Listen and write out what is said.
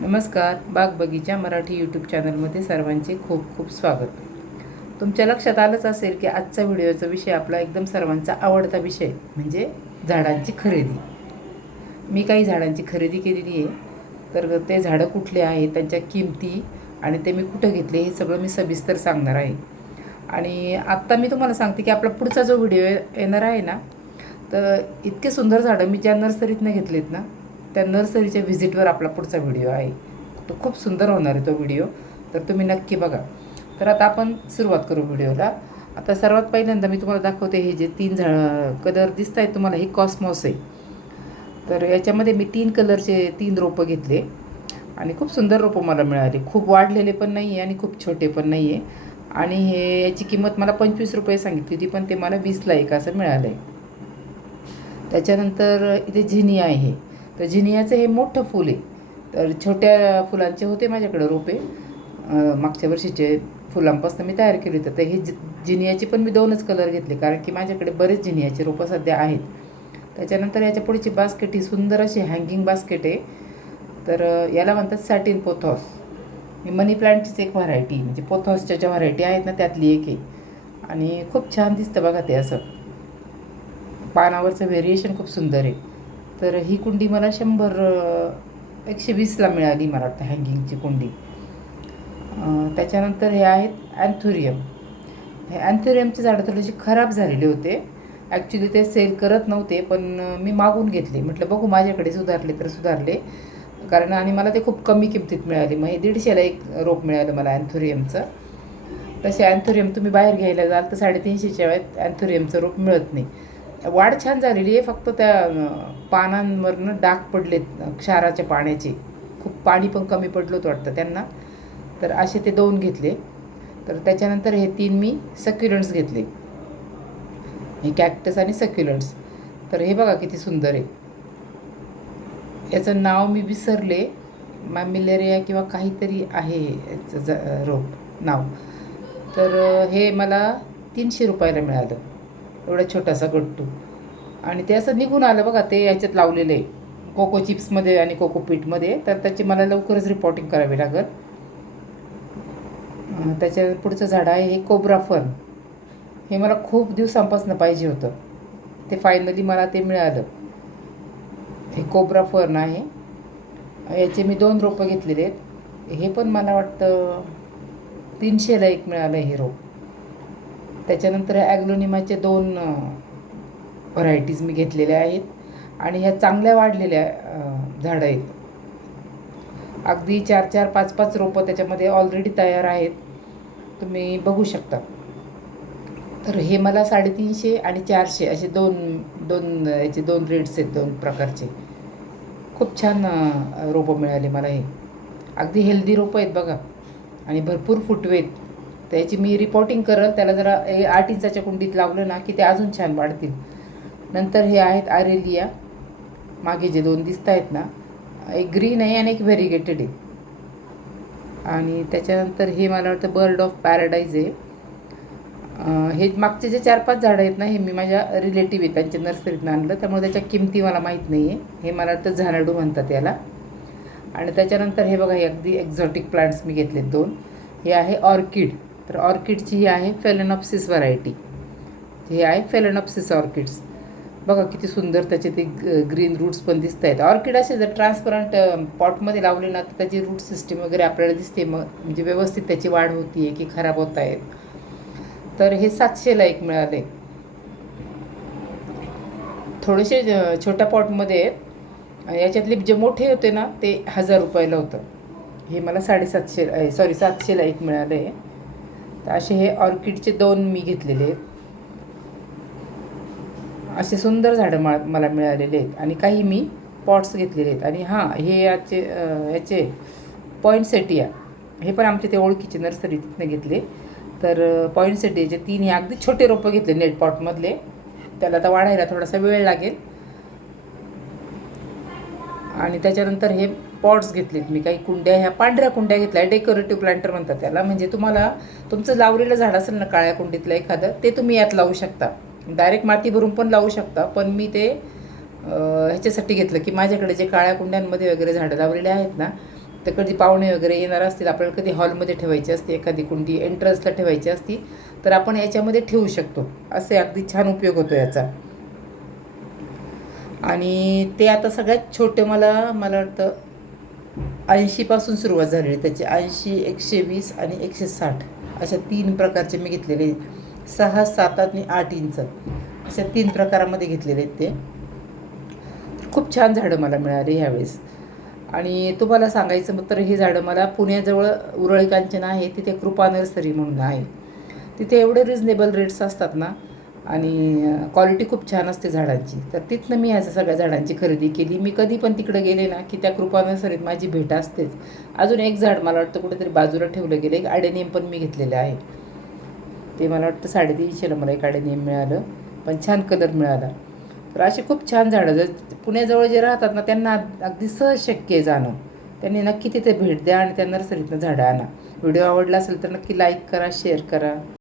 नमस्कार बाग बगीचा मराठी यूट्यूब चॅनलमध्ये सर्वांचे खूप खूप स्वागत. तुमच्या लक्षात आलंच असेल की आजचा व्हिडिओचा विषय आपला एकदम सर्वांचा आवडता विषय म्हणजे झाडांची खरेदी. मी काही झाडांची खरेदी केलेली आहे तर ते झाडं कुठले आहेत त्यांच्या किमती आणि ते मी कुठं घेतले हे सगळं मी सविस्तर सांगणार आहे. आणि आत्ता मी तुम्हाला सांगते की आपला पुढचा जो व्हिडिओ येणार आहे ना तर इतके सुंदर झाडं मी ज्या नर्सरीतनं घेतलेत ना त्या नर्सरीच्या व्हिजिटवर आपला पुढचा व्हिडिओ आहे. तो खूप सुंदर होणार आहे तो व्हिडिओ तर तुम्ही नक्की बघा. तर आता आपण सुरुवात करू व्हिडिओला आता सर्वात पहिल्यांदा मी तुम्हाला दाखवते हे जे तीन झाड कलर दिसत आहेत तुम्हाला हे कॉस्मॉस आहे. तर याच्यामध्ये मी तीन कलरचे तीन रोपं घेतले. आणि खूप सुंदर रोपं मला मिळाली. खूप वाढलेले पण नाही आहे आणि खूप छोटे पण नाही आहे आणि हे याची किंमत मला पंचवीस रुपये सांगितली होती पण ते मला वीसला एक असं मिळालं आहे त्याच्यानंतर इथे झिनिया आहे. तर जिनियाचं हे मोठं फूल आहे. तर छोट्या फुलांचे होते माझ्याकडे रोपे. मागच्या वर्षीचे फुलांपासून मी तयार केले होते. तर हे जि जिनियाचे पण मी दोनच कलर घेतले कारण की माझ्याकडे बरेच जिनियाचे रोपं सध्या आहेत. त्याच्यानंतर याच्या पुढची बास्केट ही सुंदर अशी हँगिंग बास्केट आहे. तर याला म्हणतात सॅटिन पोथॉस ही मनी प्लांटचीच एक व्हरायटी म्हणजे पोथॉसच्या ज्या व्हरायटी आहेत ना त्यातली एक आहे. आणि खूप छान दिसतं बघा ते असं. पानावरचं व्हेरिएशन खूप सुंदर आहे. तर ही कुंडी मला शंभर एकशे वीसला मिळाली मला वाटतं हँगिंगची कुंडी. त्याच्यानंतर हे आहेत अँथुरियम हे अँथुरियमचे झाडं थोडेसे खराब झालेले होते. ॲक्च्युली ते सेल करत नव्हते पण मी मागून घेतले. म्हटलं बघू माझ्याकडे सुधारले तर सुधारले. कारण आणि मला ते खूप कमी किमतीत मिळाले. मग हे दीडशेला एक रोप मिळालं मला अँथुरियमचं तसे अँथुरियम तुम्ही बाहेर घ्यायला जाल तर साडेतीनशेच्या वेळेत अँथुरियमचं रोप मिळत नाही. वाढ छान झालेली आहे. फक्त त्या पानांवरनं डाग पडलेत क्षाराच्या पाण्याचे. खूप पाणी पण कमी पडलं होतं वाटतं त्यांना. तर असे ते दोन घेतले. तर त्याच्यानंतर हे तीन मी सक्युलंट्स घेतले. हे कॅक्टस आणि सक्युलंट्स तर हे बघा किती सुंदर आहे. याचं नाव मी विसरले. मॅमिलेरिया किंवा काहीतरी आहे याचं ज रोप नाव. तर हे मला तीनशे रुपयाला मिळालं. एवढा छोटासा गट्टू. आणि ते असं निघून आलं बघा ते याच्यात लावलेलं आहे कोको चिप्समध्ये आणि कोको पीठमध्ये. तर त्याची मला लवकरच रिपोर्टिंग करावी लागेल. त्याच्या पुढचं झाड आहे हे कोब्रा फर्न हे मला खूप दिवसांपासून पाहिजे होतं. ते फायनली मला ते मिळालं. हे कोब्रा फर्न आहे. याचे मी दोन रोपं घेतलेले आहेत. हे पण मला वाटतं तीनशेला एक मिळालं हे रोप. त्याच्यानंतर ॲग्लोनिमाचे दोन व्हरायटीज मी घेतलेल्या आहेत आणि ह्या चांगल्या वाढलेल्या झाडं आहेत. अगदी चार चार पाच पाच रोपं त्याच्यामध्ये ऑलरेडी तयार आहेत. तुम्ही बघू शकता. तर हे मला साडेतीनशे आणि चारशे असे दोन दोन याचे दोन रेट्स आहेत दोन प्रकारचे. खूप छान रोपं मिळाले मला हे. अगदी हेल्दी रोपं आहेत बघा. आणि भरपूर फुटवे त्याची मी रिपोर्टिंग करल. त्याला जरा हे आठ इंचाच्या कुंडीत लावलं ना की ते अजून छान वाढतील. नंतर हे आहेत आरेलिया मागे जे दोन दिसत आहेत ना एक ग्रीन आहे आणि एक व्हेरिगेटेड आहे. आणि त्याच्यानंतर हे मला वाटतं बर्ड ऑफ पॅराडाईज आहे. हे मागचे जे चार पाच झाडं आहेत ना हे मी माझ्या रिलेटिव्ह आहेत त्यांच्या नर्सरीतनं आणलं. त्यामुळे त्याच्या किमती मला माहीत नाही आहे हे मला वाटतं झानाडू म्हणतात याला. आणि त्याच्यानंतर हे बघा हे अगदी एक्झॉटिक प्लांट्स मी घेतलेत दोन. हे आहे ऑर्किड तर ऑर्किडची ही आहे फेलेनॉप्सिस व्हरायटी हे आहे फेलेनॉप्सिस ऑर्किड्स बघा किती सुंदर त्याचे ते ग्रीन रूट्स पण दिसत आहेत ऑर्किड असे जर ट्रान्सपरंट पॉटमध्ये लावले ना तर त्याची रूट सिस्टीम वगैरे आपल्याला दिसते. मग म्हणजे व्यवस्थित त्याची वाढ होती आहे की खराब होत आहेत तर हे सातशेला एक मिळाले थोडेसे छोट्या पॉटमध्ये आहेत याच्यातले जे मोठे होते ना ते हजार रुपयाला होतं. हे मला साडेसातशे सॉरी सातशेला एक मिळालं आहे तर असे हे ऑर्किडचे दोन मी घेतलेले आहेत. असे सुंदर झाडं मा मला मिळालेले आहेत. आणि काही मी पॉट्स घेतलेले आहेत. आणि हां हे याचे याचे पॉईंट सेटिया हे पण आमचे ते ओळखीचे नर्सरी तिथनं घेतले. तर पॉईंट सेटियाचे तीन हे अगदी छोटे रोपं घेतले नेट पॉटमधले. त्याला आता वाढायला थोडासा वेळ लागेल. आणि त्याच्यानंतर हे पॉट्स घेतलेत मी काही कुंड्या ह्या पांढऱ्या कुंड्या घेतल्या डेकोरेटिव्ह प्लांटर म्हणतात त्याला. म्हणजे तुम्हाला तुमचं लावलेलं झाड असेल ना काळ्या कुंडीतलं एखादं ते तुम्ही यात लावू शकता. डायरेक्ट माती भरून पण लावू शकता पण मी ते ह्याच्यासाठी घेतलं की माझ्याकडे जे काळ्या कुंड्यांमध्ये वगैरे झाडं लावलेले आहेत ना तर कधी पाहुणे वगैरे येणार असतील आपल्याला कधी हॉलमध्ये ठेवायची असते एखादी कुंडी एंट्रन्सला ठेवायची असती तर आपण याच्यामध्ये ठेवू शकतो. असे अगदी छान उपयोग होतो याचा. आणि ते आता सगळ्यात छोटे मला मला वाटतं ऐंशीपासून सुरुवात झालेली त्याची ऐंशी एकशे वीस आणि एकशे साठ अशा तीन प्रकारचे मी घेतलेले सहा सात आणि आठ इंच. अशा तीन प्रकारामध्ये घेतलेले आहेत ते. खूप छान झाडं मला मिळाली ह्यावेळेस. आणि तुम्हाला सांगायचं तर हे झाडं मला पुण्याजवळ उरळी कांचन आहे. तिथे कृपा नर्सरी म्हणून आहे. तिथे एवढे रिजनेबल रेट्स असतात ना आणि क्वालिटी खूप छान असते झाडांची. तर तिथनं मी ह्या सगळ्या झाडांची खरेदी केली. मी कधी पण तिकडे गेले ना की त्या कृपानुसारीत माझी भेट असतेच. अजून एक झाड मला वाटतं कुठेतरी बाजूला ठेवलं गेलं. एक आडेनेम पण मी घेतलेलं आहे. ते मला वाटतं साडेतीनशेला मला एक आडेनेम मिळालं. पण छान कलर मिळाला. तर असे खूप छान झाडं जर पुण्याजवळ जे राहतात ना त्यांना अगदी सहज शक्य आहे जाणं. त्यांनी नक्की तिथे भेट द्या आणि त्या नर्सरीतनं झाडं आणा. व्हिडिओ आवडला असेल तर नक्की लाईक करा शेअर करा.